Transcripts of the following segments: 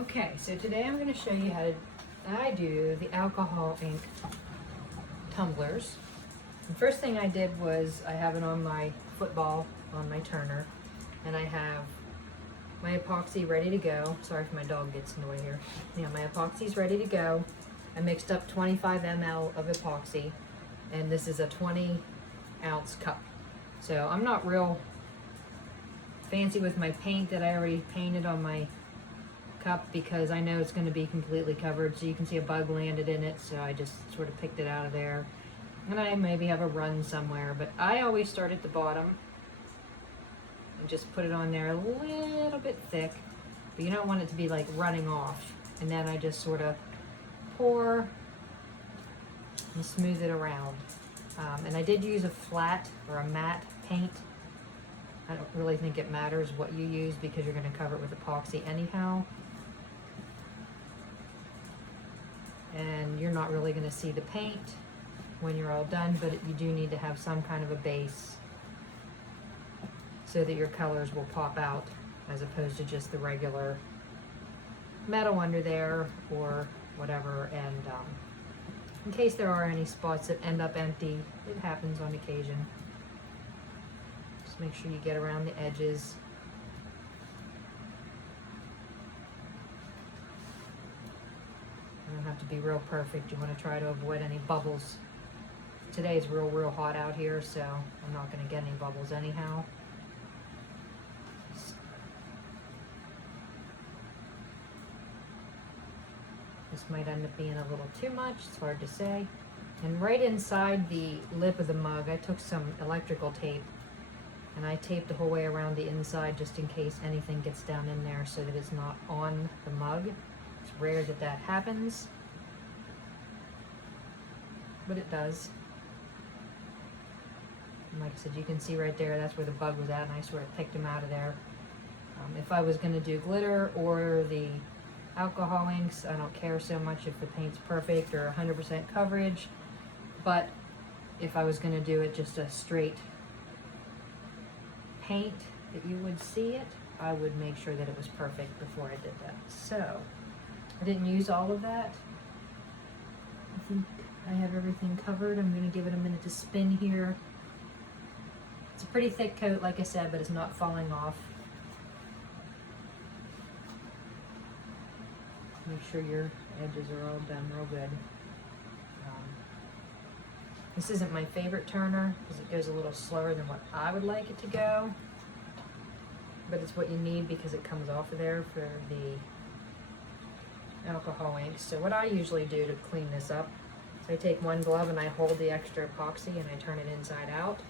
Okay, so today I'm going to show you I do the alcohol ink tumblers. The first thing I did was I have it on my football, on my turner, and I have my epoxy ready to go. Sorry if my dog gets in the way here. Yeah, my epoxy's ready to go. I mixed up 25 ml of epoxy, and this is a 20-ounce cup. So I'm not real fancy with my paint that I already painted on my cup because I know it's going to be completely covered, so you can see a bug landed in it, so I just sort of picked it out of there. And I maybe have a run somewhere, but I always start at the bottom and just put it on there a little bit thick, but you don't want it to be like running off. And then I just sort of pour and smooth it around. And I did use a flat or a matte paint. I don't really think it matters what you use because you're going to cover it with epoxy anyhow. And you're not really going to see the paint when you're all done, but you do need to have some kind of a base so that your colors will pop out as opposed to just the regular metal under there or whatever. And in case there are any spots that end up empty, it happens on occasion. Just make sure you get around the edges. You don't have to be real perfect. You want to try to avoid any bubbles. Today's real hot out here, so I'm not going to get any bubbles anyhow. This might end up being a little too much. It's hard to say. And right inside the lip of the mug, I took some electrical tape and I taped the whole way around the inside just in case anything gets down in there so that it's not on the mug. It's rare that that happens, but it does. And like I said, you can see right there, that's where the bug was at, and I sort of picked him out of there. If I was going to do glitter or the alcohol inks, I don't care so much if the paint's perfect or 100% coverage, but if I was going to do it just a straight paint that you would see it, I would make sure that it was perfect before I did that. So I didn't use all of that. I think I have everything covered. I'm going to give it a minute to spin here. It's a pretty thick coat, like I said, but it's not falling off. Make sure your edges are all done real good. This isn't my favorite turner because it goes a little slower than what I would like it to go, but it's what you need because it comes off of there for the alcohol inks. So what I usually do to clean this up, so I take one glove and I hold the extra epoxy and I turn it inside out,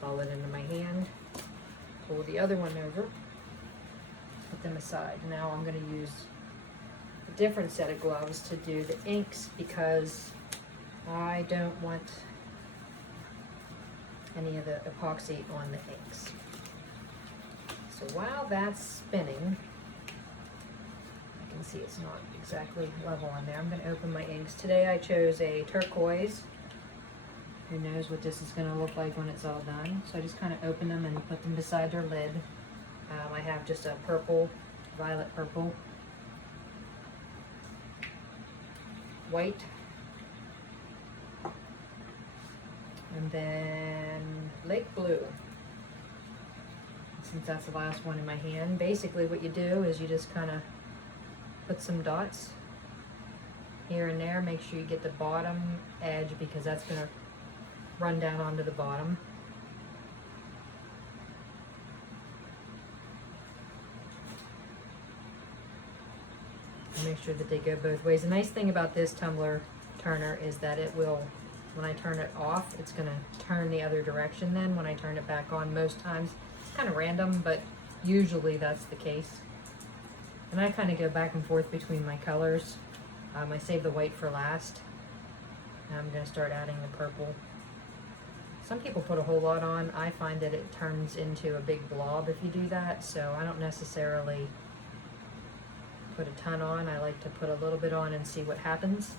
ball it into my hand, pull the other one over, put them aside. Now I'm going to use a different set of gloves to do the inks because I don't want any of the epoxy on the inks. So while that's spinning, you can see it's not exactly level on there. I'm going to open my inks. Today I chose a turquoise. Who knows what this is going to look like when it's all done. So I just kind of open them and put them beside their lid. I have just a purple, violet purple, white, and then lake blue. Since that's the last one in my hand, basically what you do is you just kind of put some dots here and there. Make sure you get the bottom edge because that's going to run down onto the bottom. And make sure that they go both ways. The nice thing about this tumbler turner is that it will, when I turn it off, it's going to turn the other direction then when I turn it back on. Most times it's kind of random, but usually that's the case. And I kind of go back and forth between my colors. I save the white for last. Now I'm going to start adding the purple. Some people put a whole lot on. I find that it turns into a big blob if you do that, so I don't necessarily put a ton on. I like to put a little bit on and see what happens.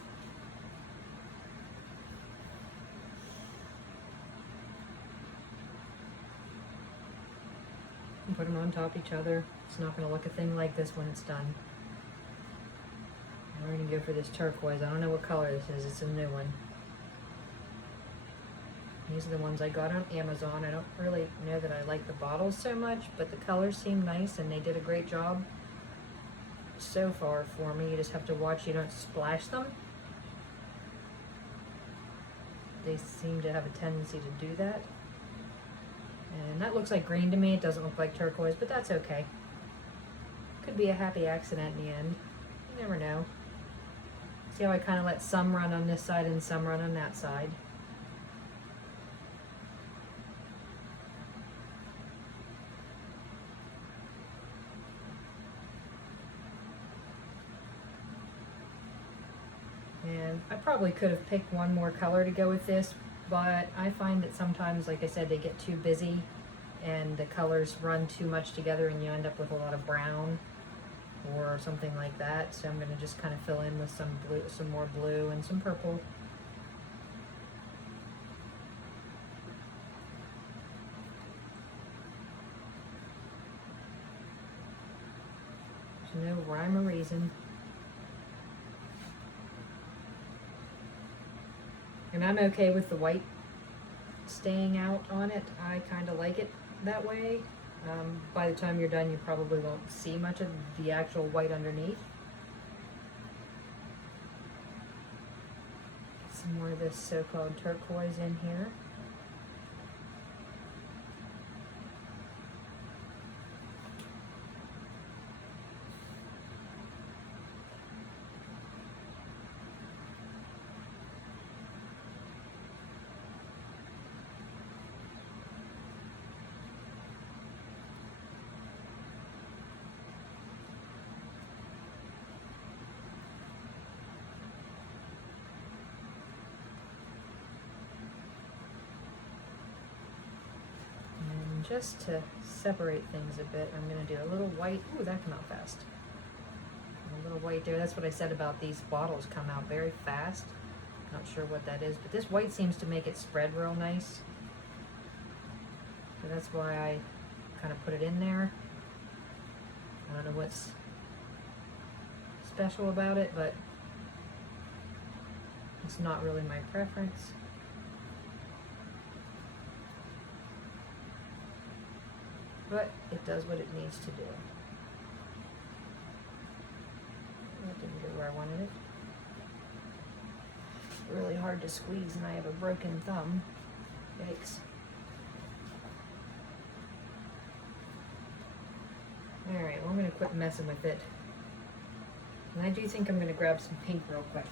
And put them on top of each other. It's not going to look a thing like this when it's done. We're gonna go for this turquoise. I don't know what color this is. It's a new one. These are the ones I got on Amazon. I don't really know that I like the bottles so much, but the colors seem nice and they did a great job so far for me. You just have to watch you don't splash them. They seem to have a tendency to do that. And that looks like green to me. It doesn't look like turquoise, but that's okay. Could be a happy accident in the end. You never know. See how I kind of let some run on this side and some run on that side. And I probably could have picked one more color to go with this, but I find that sometimes, like I said, they get too busy and the colors run too much together and you end up with a lot of brown or something like that. So I'm going to just kind of fill in with some blue, some more blue and some purple. There's no rhyme or reason. And I'm okay with the white staying out on it. I kind of like it that way. By the time you're done, you probably won't see much of the actual white underneath. Some more of this so-called turquoise in here. Just to separate things a bit, I'm going to do a little white. Ooh, that came out fast. A little white there. That's what I said about these bottles come out very fast. Not sure what that is, but this white seems to make it spread real nice. So that's why I kind of put it in there. I don't know what's special about it, but it's not really my preference. But it does what it needs to do. That didn't go where I wanted it. Really hard to squeeze and I have a broken thumb. Yikes. Alright, well I'm going to quit messing with it. And I do think I'm going to grab some pink real quick.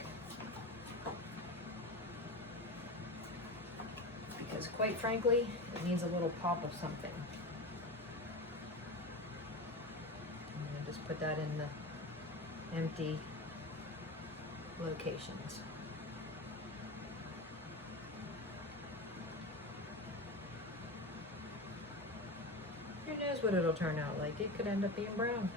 Because quite frankly, it needs a little pop of something. Just put that in the empty locations. Who knows what it'll turn out like? It could end up being brown.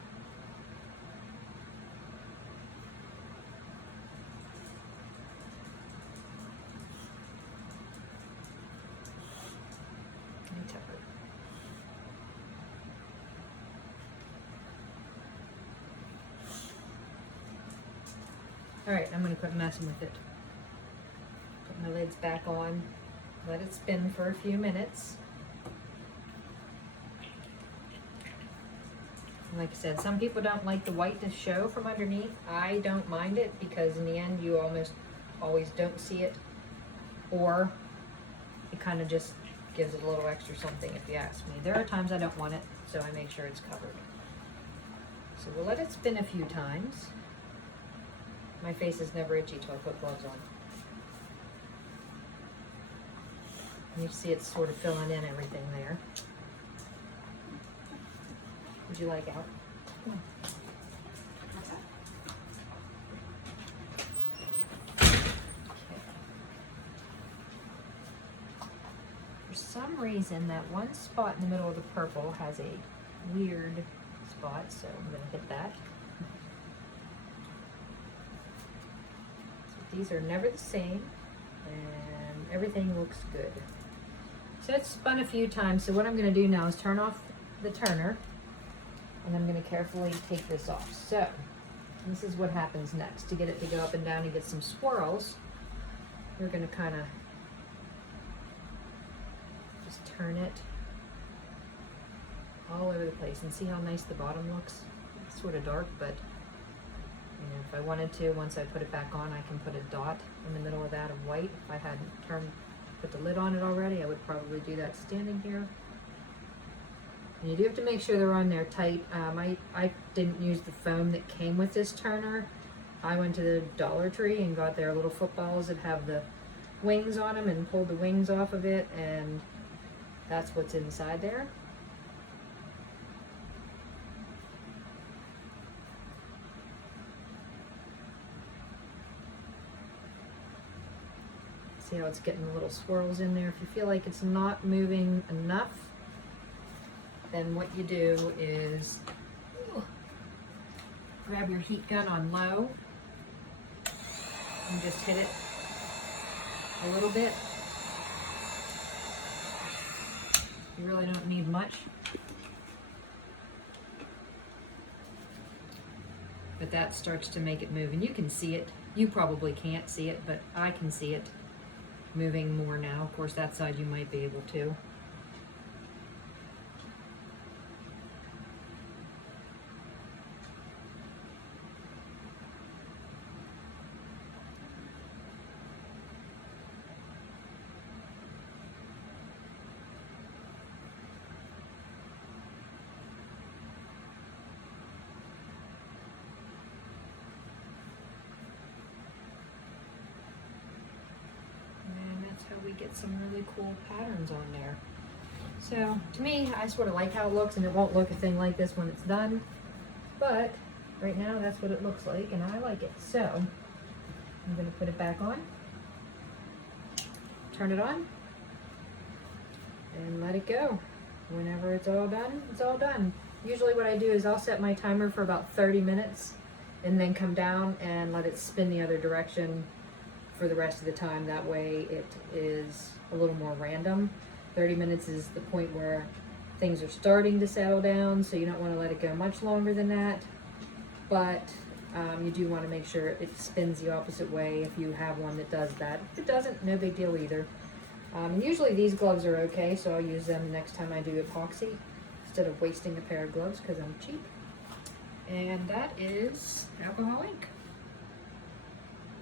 Alright, I'm going to quit messing with it. Put my lids back on. Let it spin for a few minutes. Like I said, some people don't like the white to show from underneath. I don't mind it because in the end you almost always don't see it. Or it kind of just gives it a little extra something if you ask me. There are times I don't want it, so I make sure it's covered. So we'll let it spin a few times. My face is never itchy till I put gloves on. And you see it's sort of filling in everything there. Would you like out? Okay. For some reason, that one spot in the middle of the purple has a weird spot, so I'm going to hit that. These are never the same, and everything looks good. So it's spun a few times, so what I'm going to do now is turn off the turner, and I'm going to carefully take this off. So, This is what happens next. To get it to go up and down and get some swirls, we're going to kind of just turn it all over the place and see how nice the bottom looks. It's sort of dark, but you know, if I wanted to, once I put it back on, I can put a dot in the middle of that of white. If I hadn't put the lid on it already, I would probably do that standing here. And you do have to make sure they're on there tight. I didn't use the foam that came with this turner. I went to the Dollar Tree and got their little footballs that have the wings on them and pulled the wings off of it, and that's what's inside there. See how it's getting the little swirls in there? If you feel like it's not moving enough, then what you do is grab your heat gun on low and just hit it a little bit. You really don't need much. But that starts to make it move, and you can see it. You probably can't see it, but I can see it moving more now. Of course, that side you might be able to. How we get some really cool patterns on there. So to me, I sort of like how it looks, and it won't look a thing like this when it's done, but right now that's what it looks like, and I like it. So I'm going to put it back on, turn it on, and let it go. Whenever it's all done, it's all done. Usually what I do is I'll set my timer for about 30 minutes and then come down and let it spin the other direction for the rest of the time. That way it is a little more random. 30 minutes is the point where things are starting to settle down, so you don't want to let it go much longer than that. But you do want to make sure it spins the opposite way if you have one that does that. If it doesn't, no big deal either. Usually these gloves are okay, so I'll use them next time I do epoxy instead of wasting a pair of gloves because I'm cheap. And that is alcohol ink.